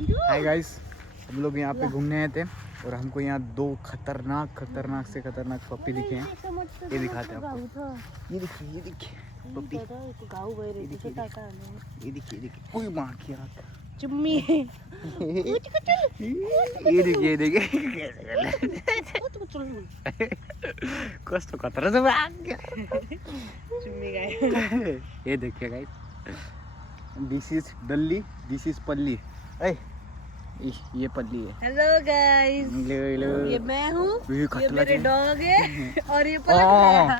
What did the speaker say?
Hi guys, हम लोग यहाँ पे घूमने आए थे और हमको यहाँ दो खतरनाक से खतरनाक पप्पी दिखे हैं। ये दिखाते हैं आपको। ये देखिए पप्पी। ये देखिए कोई माँ की आँख चुम्मी। ये देखिए कुछ तो खतरा से चुम्मी गाय। ये देखिए guys, this is Dolly, this is Polly. ये पल्ली है। हेलो गाइस, लो। ये मैं हूँ, ये ये मेरे डॉग है और ये पलक हाँ। गया।